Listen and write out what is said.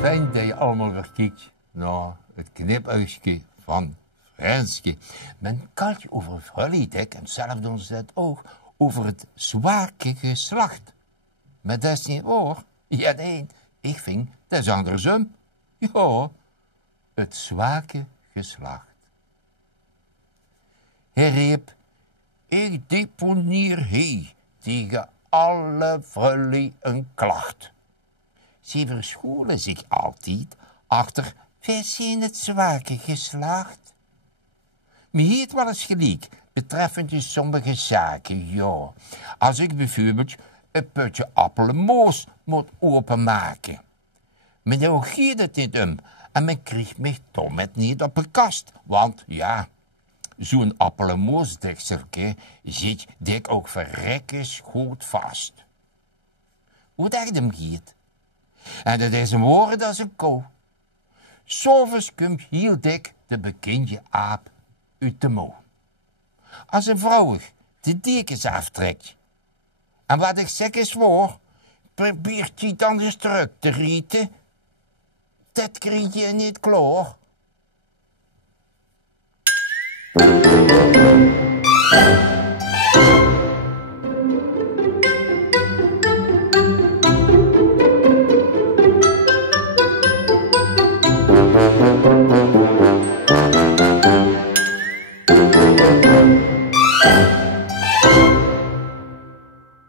Fijn dat je allemaal weer kijkt naar het knipuigje van Frenske. Men kalt over vrouwliedek en hetzelfde ons het ook over het zwakke geslacht. Maar dat is niet waar. Ja, nee, ik vind dat is andersom. Ja, het zwakke geslacht. Hij riep, ik deponeer hier tegen alle vrouwen een klacht. Ze verscholen zich altijd achter, wij zijn het zwakke geslacht. Me heeft wel eens gelijk, betreffende sommige zaken, ja. Als ik bijvoorbeeld een putje appelmoos moet openmaken. Maar nou gaat het niet om, en men krijgt me toch met niet op een kast, want ja, zo'n appelmoosdekselke zit dik ook verrekkers goed vast. Hoe dat hem gaat? En dat is een woord als een kou. S'avonds komt heel dik de bekende aap uit de mouw. Als een vrouw de dekens aftrekt. En wat ik zeg is waar, probeert hij dan eens terug te rieten. Dat krijg je niet klaar.